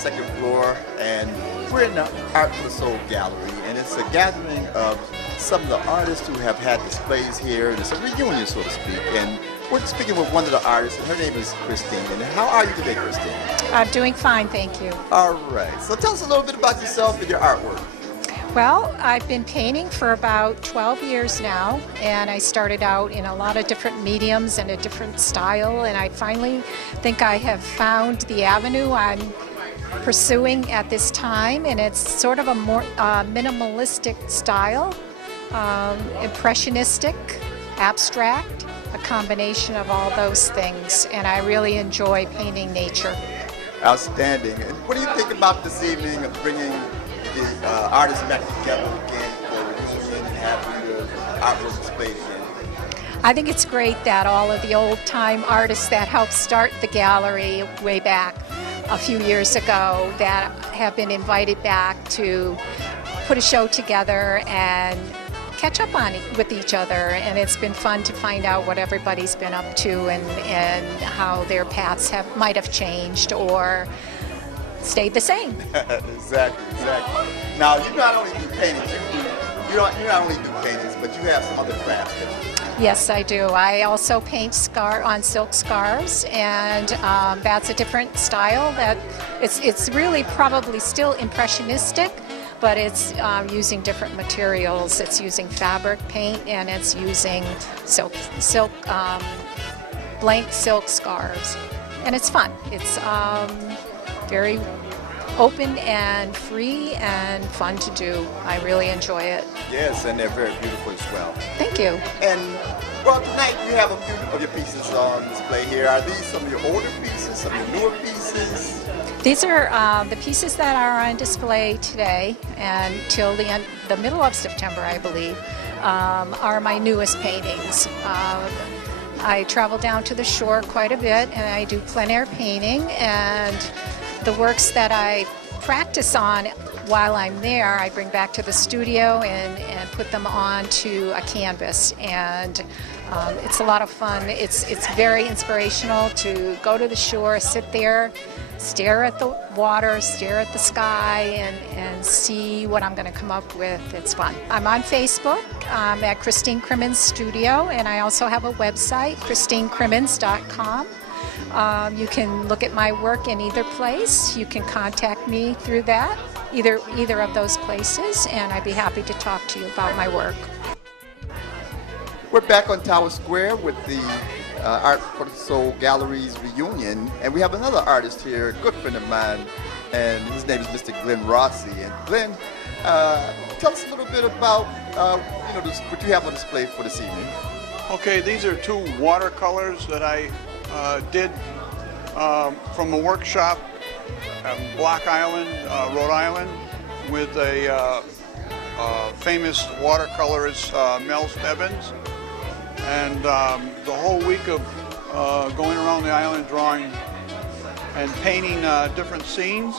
second floor, and we're in the Art for the Soul Gallery, and it's a gathering of some of the artists who have had displays here, and it's a reunion, so to speak. And we're speaking with one of the artists, and her name is Christine. And how are you today, Christine? I'm doing fine, thank you. All right. So tell us a little bit about yourself and your artwork. Well, I've been painting for about 12 years now, and I started out in a lot of different mediums and a different style, and I finally think I have found the avenue I'm pursuing at this time, and it's sort of a more minimalistic style, impressionistic, abstract, a combination of all those things, and I really enjoy painting nature. Outstanding. And what do you think about this evening of bringing the artists back together again for a reunion and having your artwork displayed again? I think it's great that all of the old-time artists that helped start the gallery way back a few years ago that have been invited back to put a show together and catch up on with each other, and it's been fun to find out what everybody's been up to and how their paths might have changed or stayed the same. Exactly. Now, you not only do paintings, you not only do paintings, but you have some other crafts that you do. Yes, I do. I also paint on silk scarves, and that's a different style. That it's really probably still impressionistic, but it's using different materials. It's using fabric paint, and it's using blank silk scarves, and it's fun. It's very open and free and fun to do. I really enjoy it. Yes, and they're very beautiful as well. Thank you. And well, tonight you have a few of your pieces on display here. Are these some of your older pieces, some of your newer pieces? These are the pieces that are on display today and till the middle of September, I believe, are my newest paintings. I travel down to the shore quite a bit, and I do plein air painting, and the works that I practice on while I'm there, I bring back to the studio and put them onto a canvas, and it's a lot of fun. It's very inspirational to go to the shore, sit there, stare at the water, stare at the sky, and see what I'm going to come up with. It's fun. I'm on Facebook at Christine Crimmins Studio, and I also have a website, christinecrimmins.com. You can look at my work in either place. You can contact me through that, either of those places, and I'd be happy to talk to you about my work. We're back on Tower Square with the Art for the Soul Gallery's reunion, and we have another artist here, a good friend of mine, and his name is Mr. Glenn Rossi. And Glenn, tell us a little bit about what you have on display for this evening. Okay, these are two watercolors that I did from a workshop at Block Island, Rhode Island, with a famous watercolorist, Mel Stebbins. And the whole week of going around the island drawing and painting different scenes.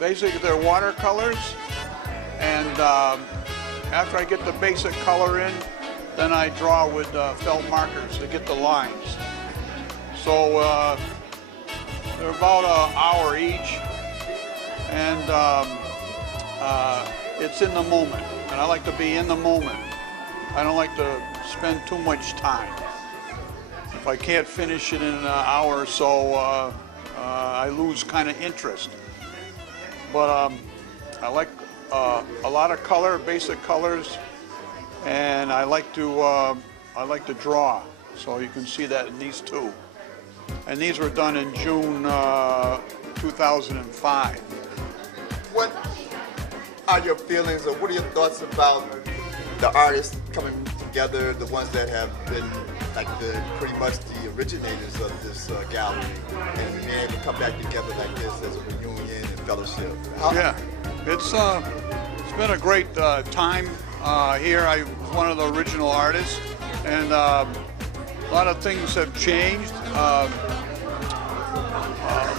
Basically, they're watercolors, and after I get the basic color in, then I draw with felt markers to get the lines. So they're about an hour each, and it's in the moment, and I like to be in the moment. I don't like to spend too much time. If I can't finish it in an hour or so, I lose kind of interest. But I like a lot of color, basic colors, and I like to draw. So you can see that in these two. And these were done in June 2005. What are your feelings, or what are your thoughts about the artists coming together, the ones that have been like pretty much the originators of this gallery, and being able to come back together like this as a reunion and fellowship? Yeah, it's been a great time here. I was one of the original artists, and a lot of things have changed. A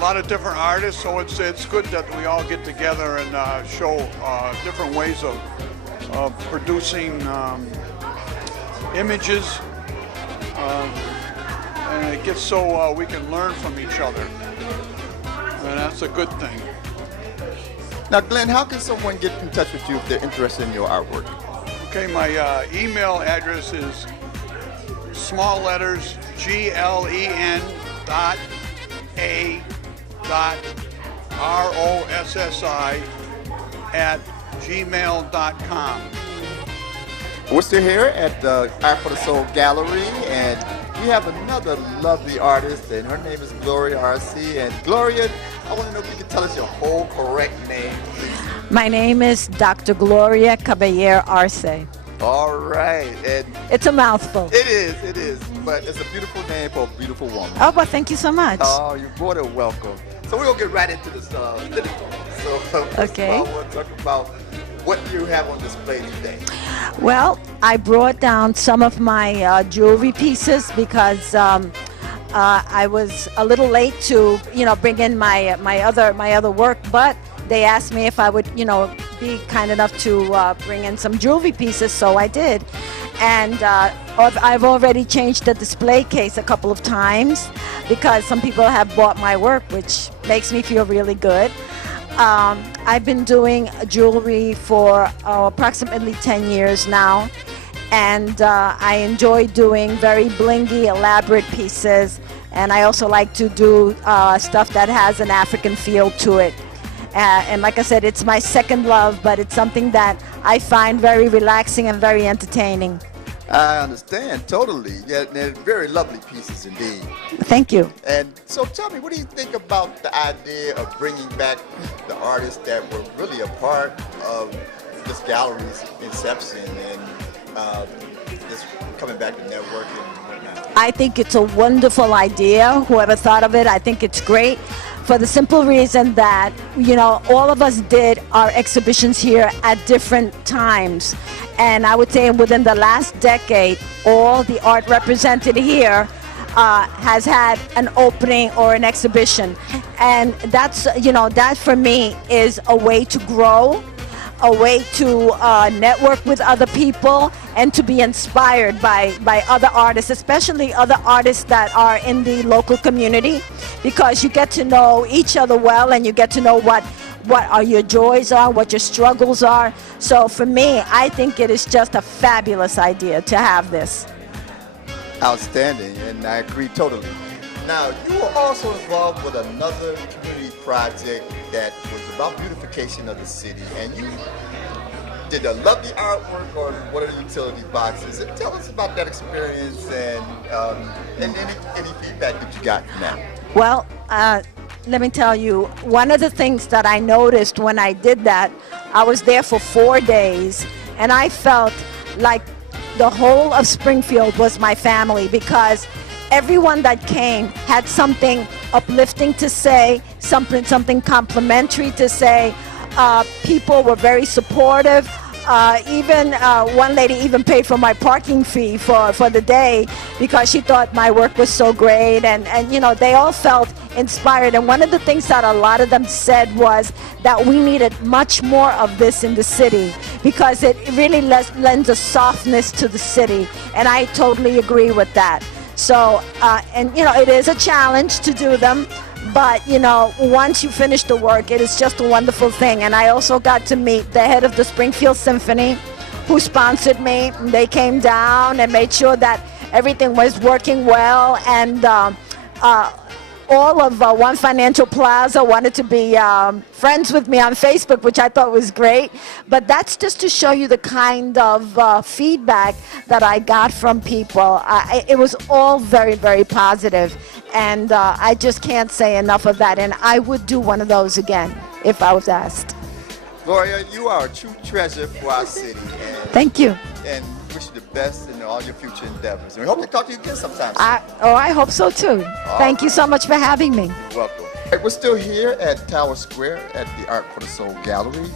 lot of different artists, so it's good that we all get together and show different ways of producing images, and it gets so we can learn from each other. and that's a good thing. Now, Glenn, how can someone get in touch with you if they're interested in your artwork? Okay, my email address is small letters glen.a.rossi@gmail.com. We're still here at the Art for the Soul Gallery, and we have another lovely artist, and her name is Gloria Arce. And Gloria, I want to know if you can tell us your whole correct name, please. My name is Dr. Gloria Caballero Arce. All right, and It's a mouthful. it is, but it's a beautiful name for a beautiful woman. Oh, well, thank you so much. Oh, you're more than welcome. So we're gonna get right into this video. So first Okay. of all, we'll talk about what you have on display today. Well, I brought down some of my jewelry pieces because I was a little late to, bring in my other work, but they asked me if I would, be kind enough to bring in some jewelry pieces, so I did. And I've already changed the display case a couple of times because some people have bought my work, which makes me feel really good. I've been doing jewelry for approximately 10 years now, and I enjoy doing very blingy, elaborate pieces, and I also like to do stuff that has an African feel to it. And like I said, it's my second love, but it's something that I find very relaxing and very entertaining. I understand totally. Yeah, they're very lovely pieces indeed. Thank you. And so tell me, what do you think about the idea of bringing back the artists that were really a part of this gallery's inception and just coming back to networking and whatnot? I think it's a wonderful idea. Whoever thought of it, I think it's great. For the simple reason that, all of us did our exhibitions here at different times. And I would say within the last decade, all the art represented here has had an opening or an exhibition. And that's, that for me is a way to grow, a way to network with other people, and to be inspired by other artists, especially other artists that are in the local community, because you get to know each other well, and you get to know what are your joys are, what your struggles are. So for me, I think it is just a fabulous idea to have this. Outstanding, and I agree totally. Now, you were also involved with another community project that was about beautification of the city, and you did a lovely artwork on one of the utility boxes. And tell us about that experience and any feedback that you got from that. Well, let me tell you, one of the things that I noticed when I did that, I was there for 4 days, and I felt like the whole of Springfield was my family, because everyone that came had something uplifting to say, something complimentary to say. People were very supportive. Even one lady even paid for my parking fee for the day because she thought my work was so great, and they all felt inspired. And one of the things that a lot of them said was that we needed much more of this in the city, because it really lends a softness to the city, and I totally agree with that. So it is a challenge to do them, but once you finish the work, it is just a wonderful thing. And I also got to meet the head of the Springfield Symphony, who sponsored me. They came down and made sure that everything was working well, and all of One Financial Plaza wanted to be friends with me on Facebook, which I thought was great. But that's just to show you the kind of feedback that I got from people. It was all very, very positive, and I just can't say enough of that. And I would do one of those again if I was asked. Gloria, you are a true treasure for our city. And, Thank you. And wish you the best in all your future endeavors. And we hope to talk to you again sometime soon. I hope so too. Thank you so much for having me. You're welcome. Right, we're still here at Tower Square at the Art for the Soul Gallery.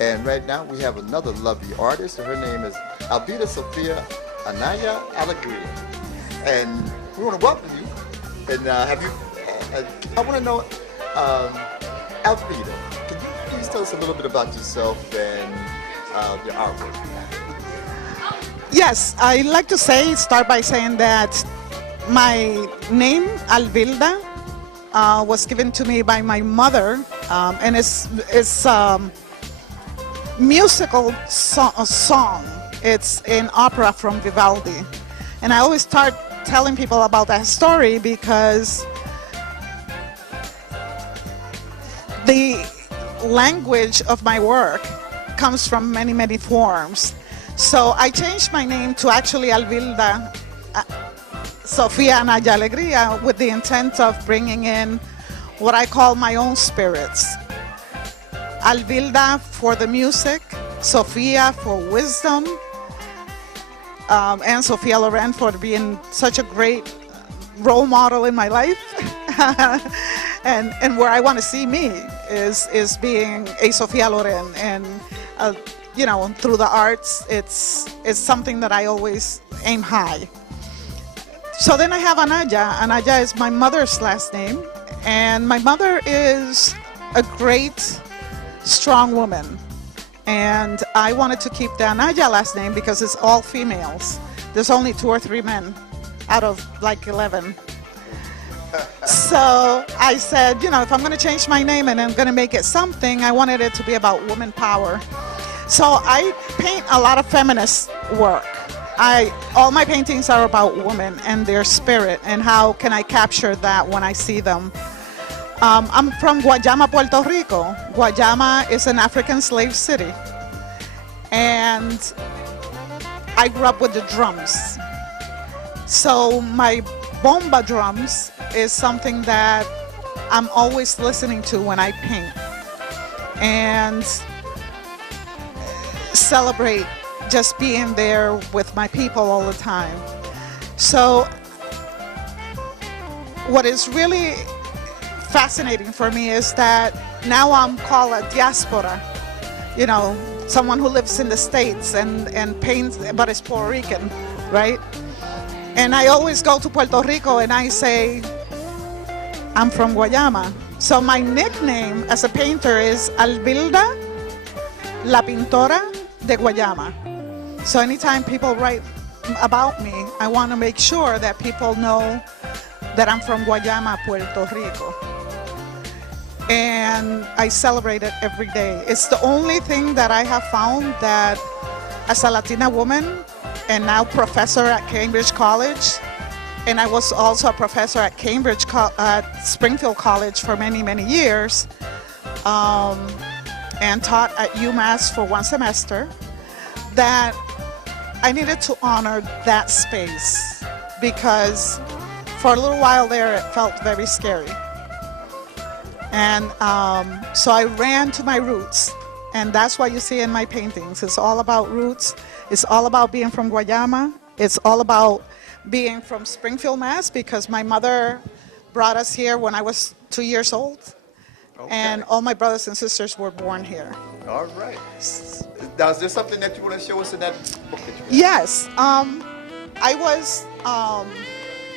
And right now we have another lovely artist. Her name is Alvida Sofia Anaya Alegria. And we want to welcome you. And I want to know, Alvida, can you please tell us a little bit about yourself and your artwork? Yes, I like to start by saying that my name, Alvilda, was given to me by my mother, and it's musical song. It's an opera from Vivaldi. And I always start telling people about that story because the language of my work comes from many, many forms. So I changed my name to actually Alvilda Sofia Anaya Alegría with the intent of bringing in what I call my own spirits. Alvilda for the music, Sofia for wisdom, and Sofia Loren for being such a great role model in my life. and where I want to see me is being a Sofia Loren, and you know, through the arts, it's something that I always aim high. So then I have Anaya. Anaya is my mother's last name, and my mother is a great, strong woman. And I wanted to keep the Anaya last name because it's all females. There's only 2 or 3 men out of like 11. So I said, you know, if I'm going to change my name and I'm going to make it something, I wanted it to be about woman power. So I paint a lot of feminist work. All my paintings are about women and their spirit, and how can I capture that when I see them. I'm from Guayama, Puerto Rico. Guayama is an African slave city. And I grew up with the drums. So my bomba drums is something that I'm always listening to when I paint. And celebrate just being there with my people all the time. So what is really fascinating for me is that now I'm called a diaspora, you know, someone who lives in the States and paints, but is Puerto Rican, right? And I always go to Puerto Rico and I say, I'm from Guayama. So my nickname as a painter is Alvilda La Pintora de Guayama. So anytime people write about me, I want to make sure that people know that I'm from Guayama, Puerto Rico. And I celebrate it every day. It's the only thing that I have found that as a Latina woman and now professor at Cambridge College, and I was also a professor at Springfield College for many, many years, and taught at UMass for 1 semester, that I needed to honor that space because for a little while there it felt very scary. And so I ran to my roots, and that's what you see in my paintings. It's all about roots. It's all about being from Guayama. It's all about being from Springfield, Mass, because my mother brought us here when I was 2 years old. Okay. And all my brothers and sisters were born here. All right. Now, is there something that you want to show us in that book that you have? Yes. I was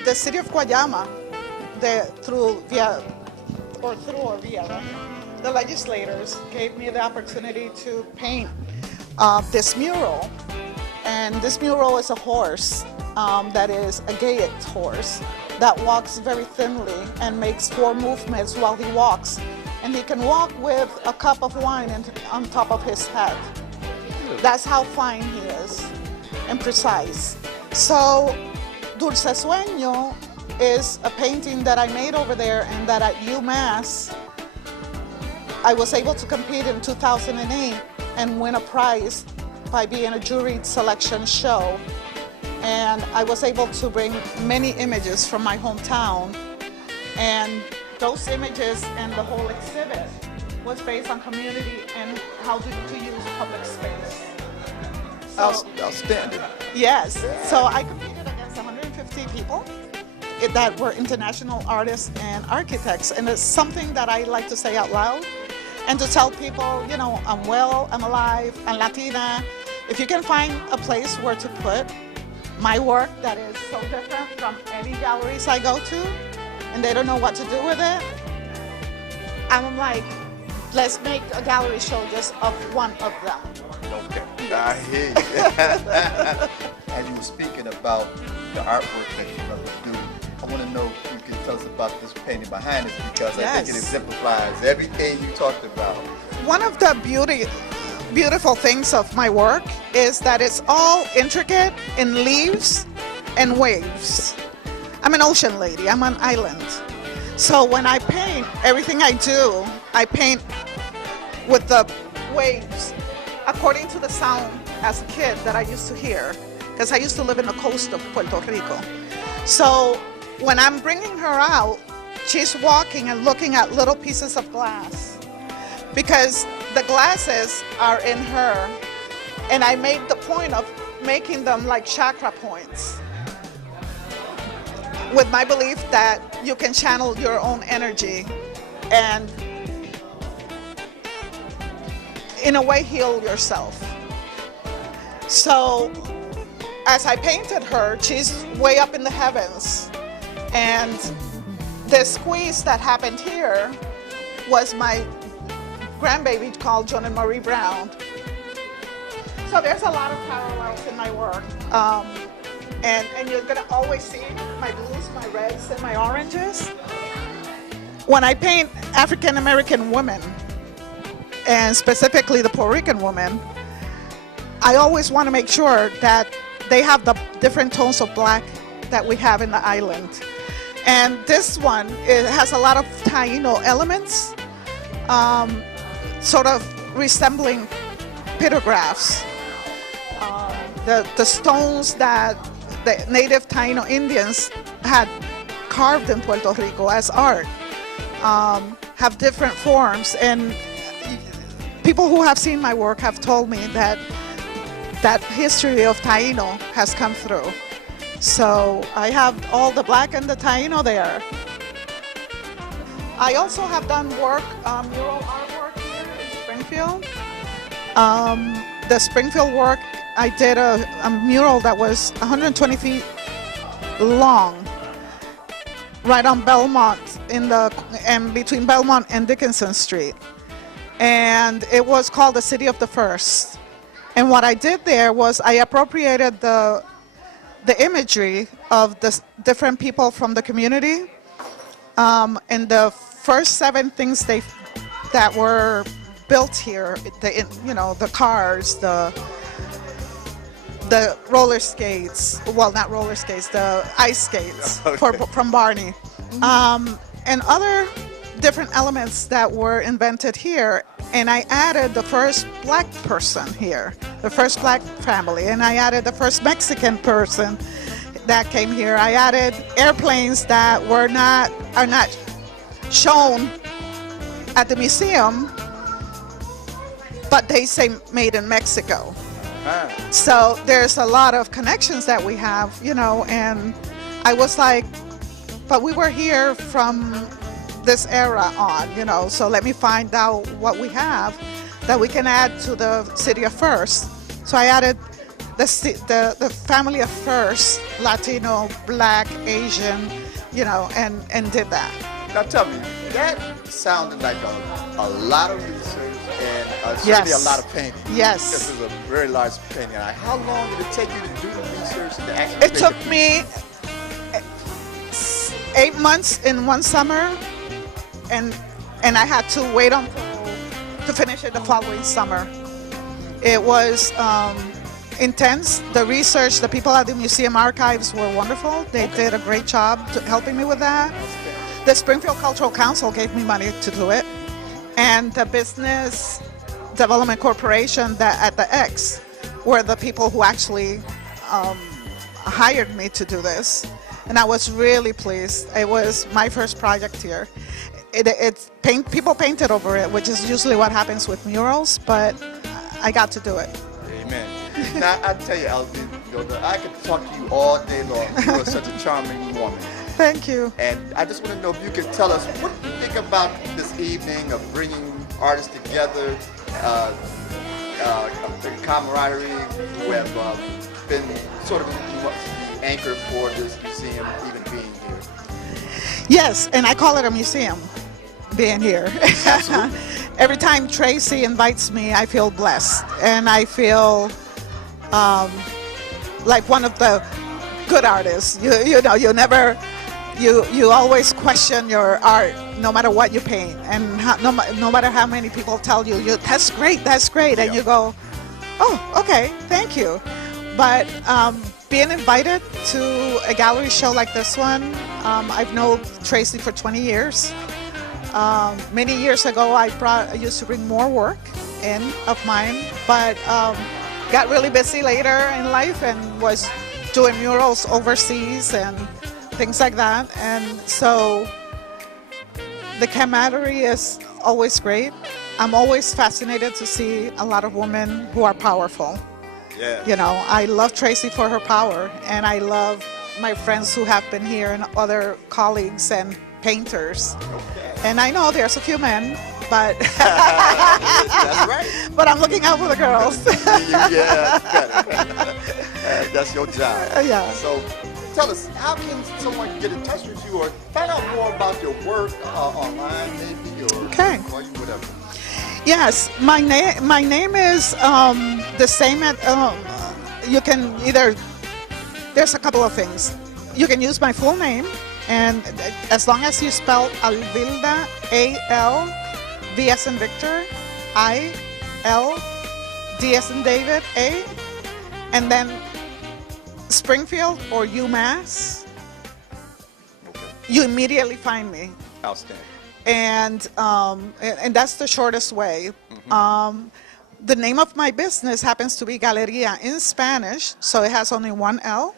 the city of Guayama, through via, right? The legislators gave me the opportunity to paint this mural. And this mural is a horse that is a Gaiac horse that walks very thinly and makes 4 movements while he walks. And he can walk with a cup of wine on top of his head. That's how fine he is and precise. So Dulce Sueño is a painting that I made over there, and that at UMass I was able to compete in 2008 and win a prize by being a jury selection show. And I was able to bring many images from my hometown, and those images and the whole exhibit was based on community and how to use public space. So, Outstanding. yes, so I competed against 150 people that were international artists and architects, and it's something that I like to say out loud and to tell people, you know, I'm well, I'm alive, I'm Latina. If you can find a place where to put my work that is so different from any galleries I go to, and they don't know what to do with it, I'm like, let's make a gallery show just of one of them. Okay. I hear you. And you were speaking about the artwork that you're going to do. I want to know if you can tell us about this painting behind us, because I think it Yes. exemplifies everything you talked about. One of the beautiful things of my work is that it's all intricate in leaves and waves. I'm an ocean lady, I'm an island. So when I paint, everything I do, I paint with the waves according to the sound as a kid that I used to hear, because I used to live in the coast of Puerto Rico. So when I'm bringing her out, she's walking and looking at little pieces of glass, because the glasses are in her, and I made the point of making them like chakra points, with my belief that you can channel your own energy and in a way heal yourself. So as I painted her, she's way up in the heavens, and the squeeze that happened here was my grandbaby called John and Marie Brown. So there's a lot of parallels in my work. And you're gonna always see my blues, my reds, and my oranges. When I paint African American women, and specifically the Puerto Rican women, I always want to make sure that they have the different tones of black that we have in the island. And this one, it has a lot of Taino elements, sort of resembling pictographs. The stones that the native Taino Indians had carved in Puerto Rico as art have different forms, and people who have seen my work have told me that that history of Taino has come through. So I have all the black and the Taino there. I also have done work, mural artwork here in Springfield. The Springfield work, I did a mural that was 120 feet long, right on Belmont, and between Belmont and Dickinson Street. And it was called The City of the First. And what I did there was I appropriated the imagery of the different people from the community, and the first 7 things that were built here, the cars, the roller skates, well, not roller skates, the ice skates from Barney, and other different elements that were invented here. And I added the first black person here, the first black family, and I added the first Mexican person that came here. I added airplanes that are not shown at the museum, but they say made in Mexico. So there's a lot of connections that we have, and I was like, but we were here from this era on, so let me find out what we have that we can add to the City of First. So I added the family of First, Latino, Black, Asian, and did that. Now tell me, that sounded like a lot of research and certainly a lot of painting. Yes. This is a very large painting. How long did it take you to do the research and to actually It took me 8 months in one summer, and I had to wait to finish it the following summer. It was intense. The research, the people at the museum archives were wonderful. They did a great job helping me with that. The Springfield Cultural Council gave me money to do it, and the Business Development Corporation at the X were the people who actually hired me to do this, and I was really pleased. It was my first project here. People painted over it, which is usually what happens with murals, but I got to do it. Amen. Now, I tell you, Alvin, I could talk to you all day long. You are such a charming woman. Thank you. And I just want to know if you could tell us, what do you think about this evening of bringing artists together, the camaraderie, who have been sort of the anchor for this museum even being here? Yes, and I call it a museum, being here. Absolutely. Every time Tracy invites me, I feel blessed, and I feel like one of the good artists. You you always question your art no matter what you paint, and no matter how many people tell you that's great, and Yeah. you go, oh, okay, thank you. But being invited to a gallery show like this one, I've known Tracy for 20 years. Many years ago, I used to bring more work in of mine, but got really busy later in life and was doing murals overseas and things like that. And so the camaraderie is always great. I'm always fascinated to see a lot of women who are powerful. Yeah. You know, I love Tracy for her power, and I love my friends who have been here and other colleagues and painters. Okay. And I know there's a few men, but That's right. but I'm looking out for the girls. Yeah, better. That's your job. Yeah. So tell us, how can someone get in touch with you or find out more about your work online maybe, or Okay. call you, whatever? Yes, my name is the same at, you can either, there's a couple of things. You can use my full name, and as long as you spell Alvilda, A-L, V as in Victor, I-L, D as in David, A, and then Springfield or UMass, you immediately find me. Outstanding. And that's the shortest way. The name of my business happens to be Galeria in Spanish, so it has only one L.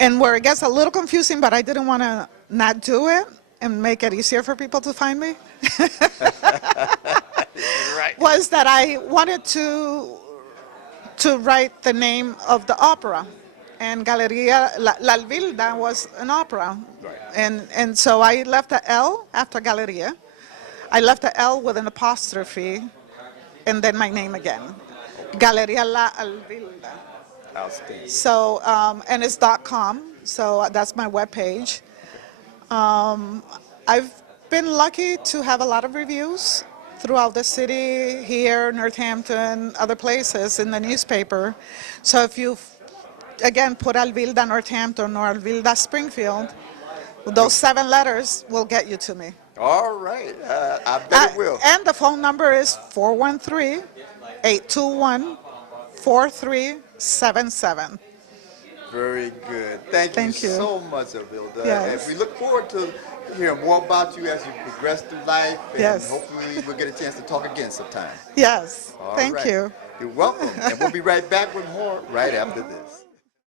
And where it gets a little confusing, but I didn't want to not do it and make it easier for people to find me, Right. was that I wanted to write the name of the opera. And Galeria, La Alvilda was an opera. Right. And so I left the L after Galeria. I left the L with an apostrophe, and then my name again. Galeria La Alvilda. Outstanding. So, and it's .com, so that's my webpage. I've been lucky to have a lot of reviews throughout the city, here, Northampton, other places in the newspaper. So if you, again, put Alvilda Northampton or Alvilda Springfield, those 7 letters will get you to me. All right. I bet it will. And the phone number is 413-821-4377. Very good. Thank you you. so much, Alvilda. Yes. And we look forward to hearing more about you as you progress through life. And Yes. hopefully we'll get a chance to talk again sometime. Yes, All thank right. you. You're welcome. And we'll be right back with more right after this.